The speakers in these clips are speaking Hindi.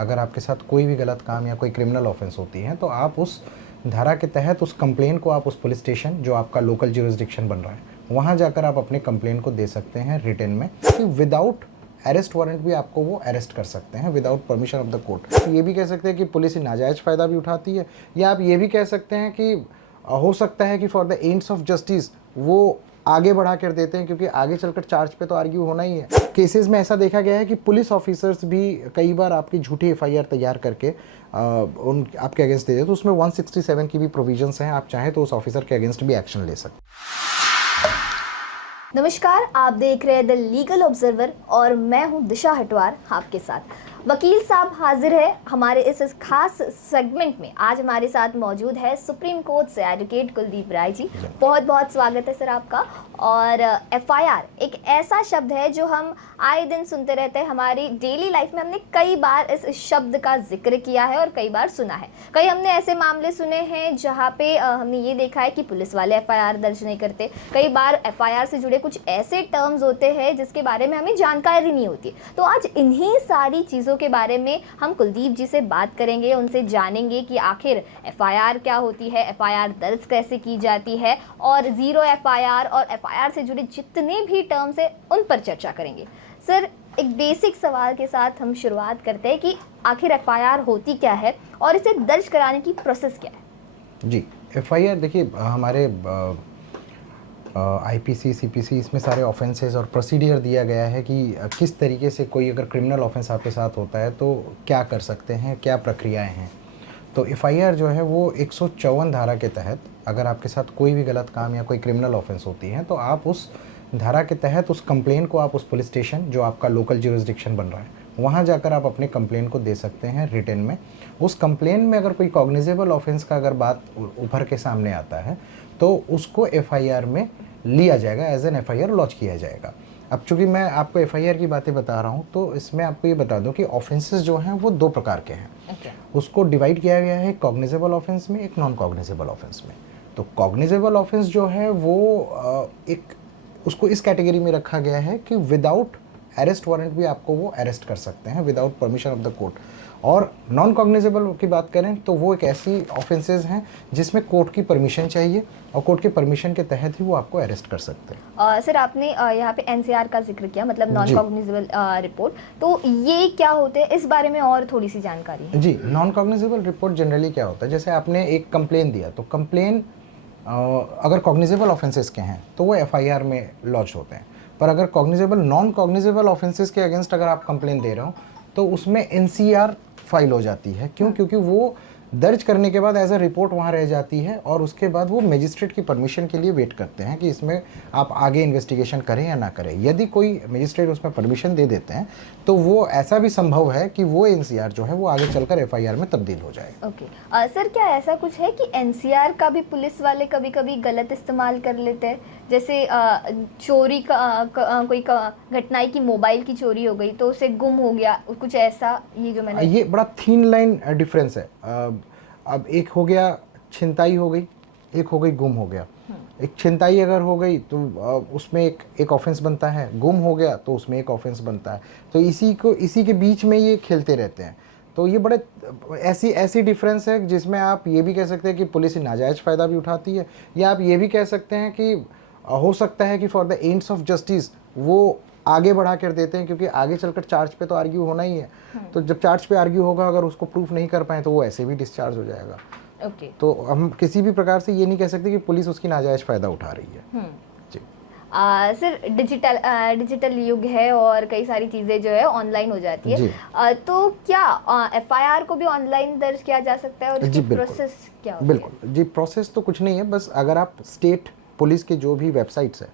अगर आपके साथ कोई भी गलत काम या कोई क्रिमिनल ऑफेंस होती है तो आप उस धारा के तहत उस कंप्लेन को आप उस पुलिस स्टेशन जो आपका लोकल ज्यूरिसडिक्शन बन रहा है वहाँ जाकर आप अपने कंप्लेन को दे सकते हैं रिटन में कि विदाउट अरेस्ट वारंट भी आपको वो अरेस्ट कर सकते हैं without permission of the court. तो ये भी कह सकते हैं कि पुलिस नाजायज़ फ़ायदा भी उठाती है, या आप ये भी कह सकते हैं कि हो सकता है कि for the ends of justice वो आगे बढ़ा कर देते हैं, क्योंकि आगे चलकर चार्ज पे तो आर्ग्यू होना ही है। केसेस में ऐसा देखा गया है कि पुलिस ऑफिसर्स भी कई बार आपकी झूठी एफआईआर तैयार करके उन आपके अगेंस्ट दे देते, तो उसमें 167 की भी प्रोविजंस हैं, आप चाहें तो उस ऑफिसर के अगेंस्ट भी एक्शन ले सकते हैं। नमस्कार, आप देख रहे हैं द लीगल ऑब्जर्वर और मैं हूं दिशा हटवार आपके साथ। वकील साहब हाजिर है हमारे इस खास सेगमेंट में। आज हमारे साथ मौजूद है सुप्रीम कोर्ट से एडवोकेट कुलदीप राय जी। बहुत बहुत स्वागत है सर आपका। और एफआईआर एक ऐसा शब्द है जो हम आए दिन सुनते रहते हैं, हमारी डेली लाइफ में हमने कई बार इस शब्द का जिक्र किया है और कई बार सुना है। कई हमने ऐसे मामले सुने हैं जहाँ पे हमने ये देखा है कि पुलिस वाले एफआईआर दर्ज नहीं करते। कई बार एफआईआर से जुड़े कुछ ऐसे टर्म्स होते हैं जिसके बारे में हमें जानकारी नहीं होती। तो आज इन्हीं सारी चीज़ों के बारे में हम कुलदीप जी से बात करेंगे, उनसे जानेंगे कि आखिर एफआईआर क्या होती है, एफआईआर दर्ज कैसे की जाती है, और जीरो एफआईआर और एफआईआर से जुड़े जितने भी टर्म्स हैं उन पर चर्चा करेंगे। सर, एक बेसिक सवाल के साथ हम शुरुआत करते हैं कि आखिर एफआईआर होती क्या है और इसे दर्ज कराने की प्रोसेस क्या है? जी, एफआईआर देखिए हमारे आईपीसी सीपीसी इसमें सारे ऑफेंसेस और प्रोसीडियर दिया गया है कि किस तरीके से कोई अगर क्रिमिनल ऑफेंस आपके साथ होता है तो क्या कर सकते हैं, क्या प्रक्रियाएं हैं। तो एफआईआर जो है वो 154 धारा के तहत अगर आपके साथ कोई भी गलत काम या कोई क्रिमिनल ऑफेंस होती है तो आप उस धारा के तहत उस कंप्लेन को आप उस पुलिस स्टेशन जो आपका लोकल ज्यूरिसडिक्शन बन रहा है वहाँ जाकर आप अपने कंप्लेन को दे सकते हैं रिटन में। उस कंप्लेन में अगर कोई कॉग्निजेबल ऑफेंस का अगर बात उभर के सामने आता है तो उसको एफआईआर में लिया जाएगा, एज एन एफआईआर लॉन्च किया जाएगा। अब चूंकि मैं आपको एफआईआर की बातें बता रहा हूँ तो इसमें आपको ये बता दूं कि ऑफेंसेस जो हैं वो दो प्रकार के हैं। उसको डिवाइड किया गया है कॉग्निजेबल ऑफेंस में, एक नॉन कॉग्निजेबल ऑफेंस में। तो कॉग्निजेबल ऑफेंस जो है वो एक उसको इस कैटेगरी में रखा गया है कि विदाउट अरेस्ट वारंट भी आपको वो अरेस्ट कर सकते हैं without permission of the court. और नॉन कॉग्निजेबल की बात करें तो वो एक ऐसी ऑफेंसेस हैं जिसमें कोर्ट की परमिशन चाहिए और कोर्ट के परमिशन के तहत ही वो आपको अरेस्ट कर सकते हैं। सर, आपने यहाँ पे एनसीआर का जिक्र किया, मतलब नॉन कॉग्निजेबल रिपोर्ट, तो ये क्या होते हैं, इस बारे में और थोड़ी सी जानकारी है? जी, नॉन कॉग्निजेबल रिपोर्ट जनरली क्या होता है, जैसे आपने एक कंप्लेन दिया तो कंप्लेन अगर कॉग्निजेबल ऑफेंसेस के हैं तो वो एफआईआर में लॉन्च होते हैं। पर अगर कॉग्निजेबल नॉन कॉग्निजेबल ऑफेंसेस के अगेंस्ट अगर आप कंप्लेन दे रहे हो तो उसमें एनसीआर फाइल हो जाती है। क्यों? क्योंकि वो दर्ज करने के बाद एज अ रिपोर्ट वहाँ रह जाती है और उसके बाद वो मजिस्ट्रेट की परमिशन के लिए वेट करते हैं कि इसमें आप आगे इन्वेस्टिगेशन करें या ना करें। यदि कोई मजिस्ट्रेट उसमें परमिशन दे देते हैं तो वो ऐसा भी संभव है कि वो एनसीआर जो है वो आगे चलकर एफआईआर में तब्दील हो जाए। ओके। सर, क्या ऐसा कुछ है कि एनसीआर का भी पुलिस वाले कभी कभी गलत इस्तेमाल कर लेते हैं? जैसे चोरी का कोई घटना की मोबाइल की चोरी हो गई तो उसे गुम हो गया, कुछ ऐसा, ये जो मैंने ये बड़ा थीन लाइन डिफरेंस है। अब एक हो गया छिनताई हो गई, एक हो गई गुम हो गया। एक छिनताई अगर हो गई तो उसमें एक ऑफेंस बनता है, गुम हो गया तो उसमें एक ऑफेंस बनता है। तो इसी के बीच में ये खेलते रहते हैं। तो ये बड़े ऐसी डिफरेंस है जिसमें आप ये भी कह सकते हैं कि पुलिस नाजायज़ फ़ायदा भी उठाती है, या आप ये भी कह सकते हैं कि हो सकता है कि for the ends of justice वो आगे बढ़ा कर देते हैं, क्योंकि आगे चलकर चार्ज पे तो आर्ग्यू होना ही है। तो जब चार्ज पे आर्ग्यू होगा अगर उसको प्रूफ नहीं कर पाए तो वो ऐसे भी डिस्चार्ज हो जाएगा। तो हम किसी भी प्रकार से ये नहीं कह सकते कि पुलिस उसकी नाजायज़ फ़ायदा उठा रही है। जी सर, डिजिटल युग है और कई सारी चीज़ें जो है ऑनलाइन हो जाती है। तो क्या एफआईआर को भी ऑनलाइन दर्ज किया जा सकता है और इसकी प्रोसेस क्या होती है? बिल्कुल जी, प्रोसेस तो कुछ नहीं है, बस अगर आप स्टेट पुलिस के जो भी वेबसाइट्स है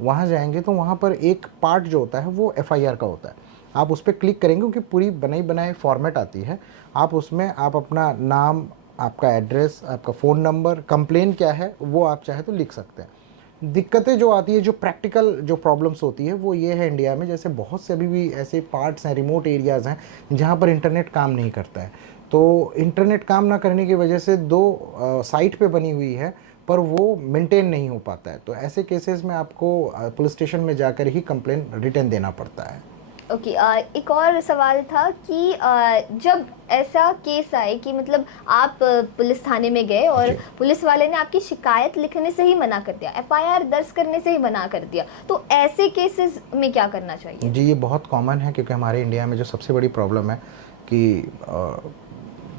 वहाँ जाएंगे तो वहाँ पर एक पार्ट जो होता है वो एफआईआर का होता है। आप उस पर क्लिक करेंगे क्योंकि पूरी बनाई फॉर्मेट आती है। आप उसमें आप अपना नाम, आपका एड्रेस, आपका फ़ोन नंबर, कंप्लेन क्या है वो आप चाहे तो लिख सकते हैं। दिक्कतें जो आती है, जो प्रैक्टिकल जो प्रॉब्लम्स होती है वो ये है इंडिया में, जैसे बहुत से अभी भी ऐसे पार्ट्स हैं, रिमोट एरियाज़ हैं जहाँ पर इंटरनेट काम नहीं करता है। तो इंटरनेट काम ना करने की वजह से दो साइट पे बनी हुई है पर वो मेंटेन नहीं हो पाता है। तो ऐसे केसेस में आपको पुलिस स्टेशन में जाकर ही कंप्लेन रिटर्न देना पड़ता है। ओके, एक और सवाल था कि जब ऐसा केस आए कि मतलब आप पुलिस थाने में गए और जी। पुलिस वाले ने आपकी शिकायत लिखने से ही मना कर दिया, एफआईआर दर्ज करने से ही मना कर दिया, तो ऐसे केसेस में क्या करना चाहिए? जी, ये बहुत कॉमन है, क्योंकि हमारे इंडिया में जो सबसे बड़ी प्रॉब्लम है कि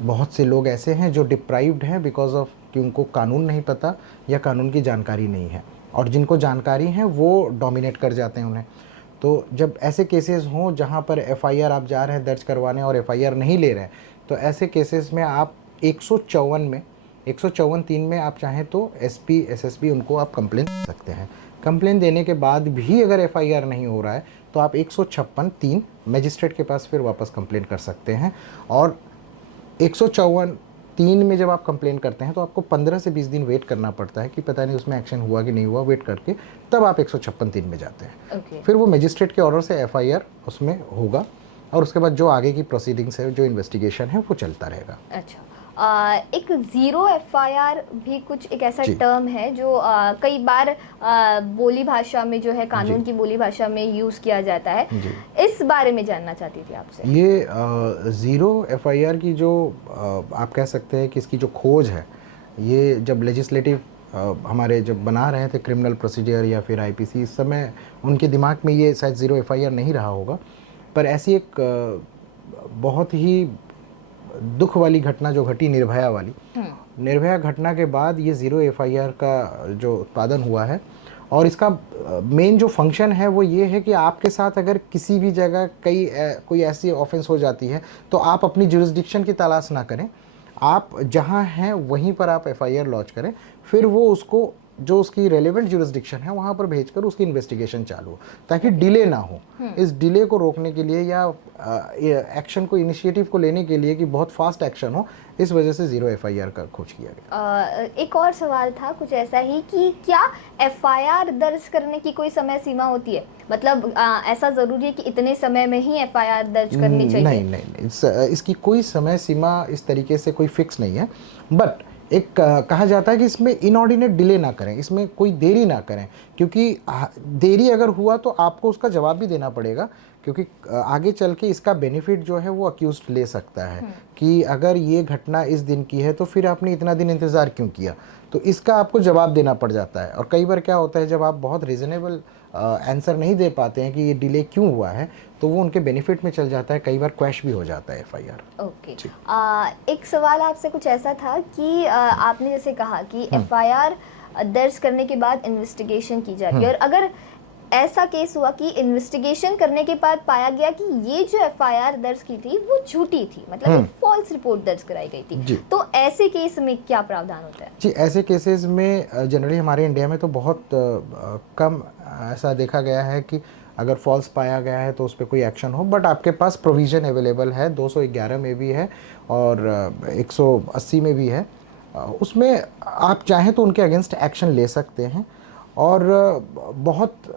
बहुत से लोग ऐसे हैं जो डिप्राइव्ड हैं बिकॉज ऑफ कि उनको कानून नहीं पता या कानून की जानकारी नहीं है, और जिनको जानकारी है वो डोमिनेट कर जाते हैं उन्हें। तो जब ऐसे केसेस हों जहाँ पर एफआईआर आप जा रहे हैं दर्ज करवाने और एफआईआर नहीं ले रहे हैं, तो ऐसे केसेस में आप 154 में 154(3) में आप चाहें तो एसपी एसएसपी उनको आप कंप्लेन दे सकते हैं। कंप्लेन देने के बाद भी अगर एफआईआर नहीं हो रहा है तो आप 156(3) मजिस्ट्रेट के पास फिर वापस कंप्लेन कर सकते हैं। और 154(3) में जब आप कंप्लेन करते हैं तो आपको 15 से 20 दिन वेट करना पड़ता है कि पता नहीं उसमें एक्शन हुआ कि नहीं हुआ, वेट करके तब आप 156(3) में जाते हैं। ओके। फिर वो मजिस्ट्रेट के ऑर्डर से एफआईआर उसमें होगा, और उसके बाद जो आगे की प्रोसीडिंग्स है, जो इन्वेस्टिगेशन है, वो चलता रहेगा। अच्छा, एक ज़ीरो एफआईआर भी कुछ एक ऐसा जी। टर्म है जो कई बार बोली भाषा में जो है, कानून जी। की बोली भाषा में यूज़ किया जाता है। जी। इस बारे में जानना चाहती थी आपसे। ये ज़ीरो एफआईआर की जो आप कह सकते हैं कि इसकी जो खोज है, ये जब लेजिस्लेटिव हमारे जब बना रहे थे क्रिमिनल प्रोसीजर या फिर आईपीसी, इस समय उनके दिमाग में ये शायद ज़ीरो एफआईआर नहीं रहा होगा, पर ऐसी एक बहुत ही दुख वाली घटना जो घटी निर्भया वाली, निर्भया घटना के बाद ये ज़ीरो एफआईआर का जो उत्पादन हुआ है, और इसका मेन जो फंक्शन है वो ये है कि आपके साथ अगर किसी भी जगह कोई ऐसी ऑफेंस हो जाती है तो आप अपनी जुरिस्डिक्शन की तलाश ना करें, आप जहां हैं वहीं पर आप एफआईआर लॉन्च करें, फिर वो उसको जो उसकी रेलेवेंट जुरिस्डिक्शन है वहाँ पर भेजकर उसकी इन्वेस्टिगेशन चालू हो, ताकि डिले ना हो। इस डिले को रोकने के लिए या एक्शन को, इनिशिएटिव को लेने के लिए कि बहुत फास्ट एक्शन हो, इस वजह से ज़ीरो एफआईआर का खोज किया गया। एक और सवाल था कुछ ऐसा ही कि क्या एफआईआर दर्ज करने की कोई समय सीमा होती है? मतलब ऐसा ज़रूरी है कि इतने समय में ही एफआईआर दर्ज करनी चाहिए? नहीं, इसकी कोई समय सीमा इस तरीके से कोई फिक्स नहीं है, बट एक कहा जाता है कि इसमें इनऑर्डिनेट डिले ना करें, इसमें कोई देरी ना करें, क्योंकि देरी अगर हुआ तो आपको उसका जवाब भी देना पड़ेगा, क्योंकि आगे चल के इसका बेनिफिट जो है वो अक्यूज्ड ले सकता है कि अगर ये घटना इस दिन की है तो फिर आपने इतना दिन इंतज़ार क्यों किया, तो इसका आपको जवाब देना पड़ जाता है। और कई बार क्या होता है, जब आप बहुत रीज़नेबल आंसर नहीं दे पाते हैं कि ये डिले क्यों हुआ है, तो वो उनके बेनिफिट में चल जाता है, कई बार क्वैश भी हो जाता है एफआईआर। ओके। एक सवाल आपसे कुछ ऐसा था कि आपने जैसे कहा कि एफआईआर दर्ज करने के बाद इन्वेस्टिगेशन की जाती है, और अगर ऐसा केस हुआ कि इन्वेस्टिगेशन करने के बाद पाया गया कि ये जो एफआईआर दर्ज की थी वो झूठी थी, मतलब एक फॉल्स रिपोर्ट दर्ज कराई गई थी, तो ऐसे केस में क्या प्रावधान होता है? जी, ऐसे केसेस में जनरली हमारे इंडिया में तो बहुत कम ऐसा देखा गया है कि अगर फॉल्स पाया गया है तो उस पर कोई एक्शन हो, बट आपके पास प्रोविज़न अवेलेबल है, 211 में भी है और 180 में भी है, उसमें आप चाहें तो उनके अगेंस्ट एक्शन ले सकते हैं। और बहुत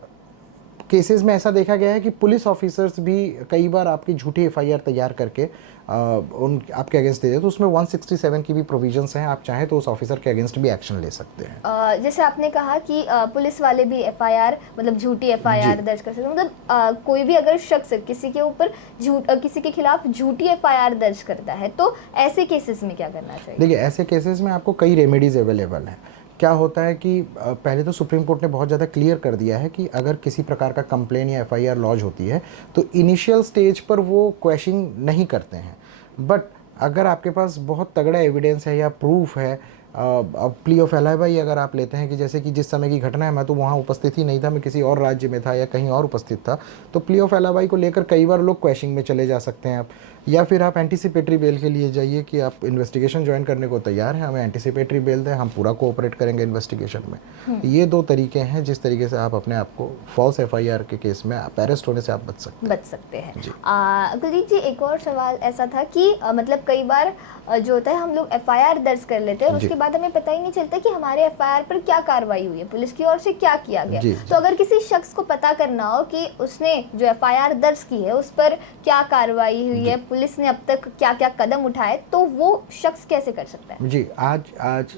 केसेस में ऐसा देखा गया है कि पुलिस ऑफिसर्स भी कई बार आपकी झूठी एफआईआर तैयार करके आपके अगेंस्ट दे देते, तो उसमें 167 की भी प्रोविजंस हैं, आप चाहें तो उस ऑफिसर के अगेंस्ट भी एक्शन ले सकते हैं। जैसे आपने कहा कि पुलिस वाले भी एफआईआर, मतलब झूठी एफआईआर दर्ज कर सकते हैं, मतलब कोई भी अगर शख्स किसी के ऊपर किसी के खिलाफ झूठी एफआईआर दर्ज करता है तो ऐसे केसेस में क्या करना चाहिए? देखिए, ऐसे केसेस में आपको कई रेमेडीज अवेलेबल हैं। क्या होता है कि पहले तो सुप्रीम कोर्ट ने बहुत ज़्यादा क्लियर कर दिया है कि अगर किसी प्रकार का कंप्लेन या एफआईआर लॉन्च होती है तो इनिशियल स्टेज पर वो क्वेश्चनिंग नहीं करते हैं, बट अगर आपके पास बहुत तगड़ा एविडेंस है या प्रूफ है, अब प्ली ऑफ एलाइबाई अगर आप लेते हैं कि जैसे कि जिस समय की घटना है मैं तो वहाँ उपस्थित ही नहीं था, मैं किसी और राज्य में था या कहीं और उपस्थित था, तो प्ली ऑफ एलाइबाई को लेकर कई बार लोग क्वेश्चनिंग में चले जा सकते हैं आप, या फिर आप एंटीसिपेटरी बेल के लिए जाइए कि आप इन्वेस्टिगेशन ज्वाइन करने को तैयार हैं, हमें एंटीसिपेटरी बेल दें, हम पूरा कोऑपरेट करेंगे इन्वेस्टिगेशन में। ये दो तरीके हैं जिस तरीके से आप अपने आप को फॉल्स एफआईआर के केस में आप अरेस्ट होने से आप बच सकते हैं। कुलदीप जी, एक और सवाल ऐसा था कि मतलब कई बार जो होता है हम लोग एफआईआर दर्ज कर लेते हैं और उसके बाद हमें पता ही नहीं चलता कि हमारे एफआईआर पर क्या कार्रवाई हुई है, पुलिस की ओर से क्या किया गया। तो अगर किसी शख्स को पता करना हो कि उसने जो एफआईआर दर्ज की है उस पर क्या कार्रवाई हुई है, पुलिस ने अब तक क्या क्या कदम उठाए, तो वो शख्स कैसे कर सकता है? जी, आज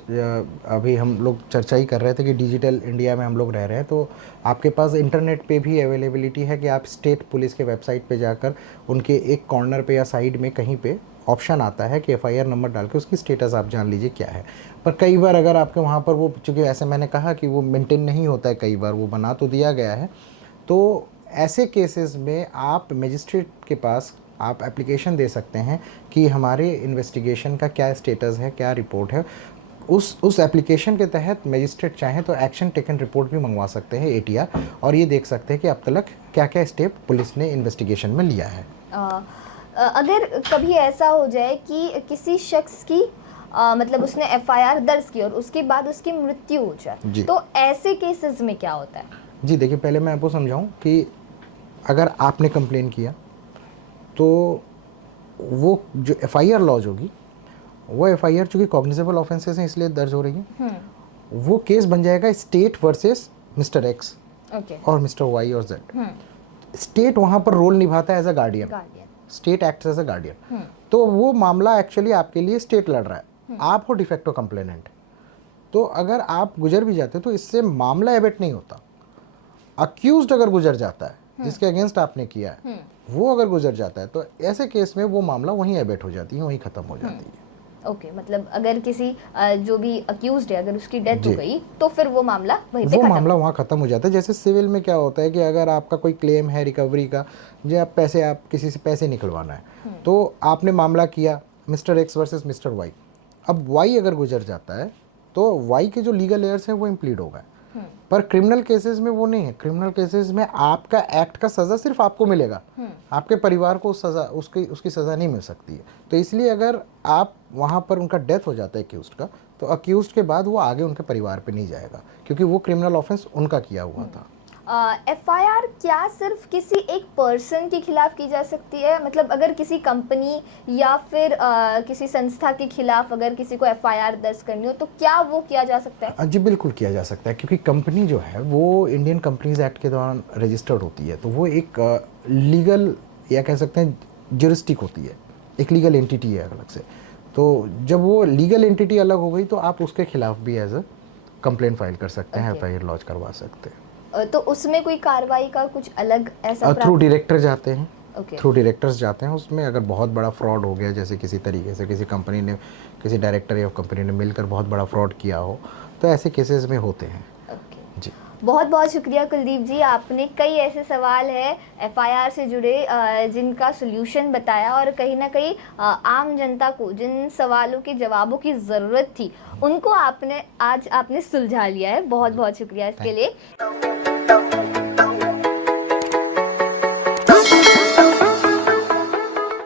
अभी हम लोग चर्चा ही कर रहे थे कि डिजिटल इंडिया में हम लोग रह रहे हैं, तो आपके पास इंटरनेट पे भी अवेलेबिलिटी है कि आप स्टेट पुलिस के वेबसाइट पे जाकर उनके एक कॉर्नर पे या साइड में कहीं पे ऑप्शन आता है कि एफआईआर नंबर डाल के उसकी स्टेटस आप जान लीजिए क्या है। पर कई बार अगर आपके वहाँ पर वो, चूँकि ऐसे मैंने कहा कि वो मेंटेन नहीं होता है, कई बार वो बना तो दिया गया है, तो ऐसे केसेस में आप मजिस्ट्रेट के पास आप एप्लीकेशन दे सकते हैं कि हमारे इन्वेस्टिगेशन का क्या स्टेटस है, क्या रिपोर्ट है। उस एप्लीकेशन के तहत मजिस्ट्रेट चाहें तो एक्शन टेकन रिपोर्ट भी मंगवा सकते हैं, एटीआर, और ये देख सकते हैं कि अब तक क्या क्या स्टेप पुलिस ने इन्वेस्टिगेशन में लिया है। अगर कभी ऐसा हो जाए कि किसी शख्स की मतलब उसने एफआईआर दर्ज की और उसके बाद उसकी मृत्यु हो जाए, तो ऐसे केसेस में क्या होता है? जी देखिए, पहले मैं आपको समझाऊं कि अगर आपने कंप्लेन किया तो वो जो एफआईआर लॉज होगी, वो एफआईआर चूँकि कॉग्निजेबल ऑफेंसेस हैं इसलिए दर्ज हो रही है, वो केस बन जाएगा स्टेट वर्सेस मिस्टर एक्स और मिस्टर वाई और जेड। स्टेट वहाँ पर रोल निभाता है as a guardian, state acts as a guardian. तो वो मामला एक्चुअली आपके लिए स्टेट लड़ रहा है, आप हो डिफेक्टो कंप्लेनेंट। तो अगर आप गुजर भी जाते तो इससे मामला एबेट नहीं होता। अक्यूज्ड अगर गुजर जाता है, जिसके अगेंस्ट आपने किया है, वो अगर गुजर जाता है, तो ऐसे केस में वो मामला वहीं एबेट हो जाती है, वहीं खत्म हो जाती है। ओके, मतलब अगर किसी जो भी अक्यूज्ड है अगर उसकी डेथ हो गई तो फिर वो मामला वहीं पे मामला वहाँ खत्म हो जाता है। जैसे सिविल में क्या होता है कि अगर आपका कोई क्लेम है रिकवरी का, जो आप किसी से पैसे निकलवाना है, तो आपने मामला किया mister x versus mister y. अब वाई अगर गुजर जाता है तो वाई के जो लीगल एयर्स हैं वो इम्प्लीड हो गए। पर क्रिमिनल केसेस में वो नहीं है। क्रिमिनल केसेस में आपका एक्ट का सज़ा सिर्फ आपको मिलेगा, आपके परिवार को सज़ा उसकी सज़ा नहीं मिल सकती है। तो इसलिए अगर आप वहाँ पर उनका डेथ हो जाता है अक्यूज्ड का, तो अक्यूज्ड के बाद वो आगे उनके परिवार पे नहीं जाएगा, क्योंकि वो क्रिमिनल ऑफेंस उनका किया हुआ था। एफआईआर क्या सिर्फ किसी एक पर्सन के खिलाफ की जा सकती है? मतलब अगर किसी कंपनी या फिर किसी संस्था के खिलाफ अगर किसी को एफआईआर दर्ज करनी हो तो क्या वो किया जा सकता है? जी बिल्कुल किया जा सकता है, क्योंकि कंपनी जो है वो इंडियन कंपनीज एक्ट के दौरान रजिस्टर्ड होती है, तो वो एक लीगल या कह सकते हैं ज्यूरिस्टिक होती है, एक लीगल एंटिटी है अलग से। तो जब वो लीगल एंटिटी अलग हो गई तो आप उसके खिलाफ भी एज अ कंप्लेंट फाइल कर सकते हैं, एफआईआर लॉन्च करवा सकते हैं। तो उसमें कोई कार्रवाई का कुछ अलग ऐसा थ्रू डायरेक्टर जाते हैं, थ्रू डायरेक्टर्स जाते हैं। उसमें अगर बहुत बड़ा फ्रॉड हो गया, जैसे किसी तरीके से किसी कंपनी ने, किसी डायरेक्टर या कंपनी ने मिलकर बहुत बड़ा फ्रॉड किया हो, तो ऐसे केसेस में होते हैं। जी बहुत बहुत शुक्रिया कुलदीप जी, आपने कई ऐसे सवाल है एफआईआर से जुड़े जिनका सॉल्यूशन बताया, और कहीं ना कहीं आम जनता को जिन सवालों के जवाबों की ज़रूरत थी उनको आपने आज सुलझा लिया है। बहुत बहुत शुक्रिया इसके लिए।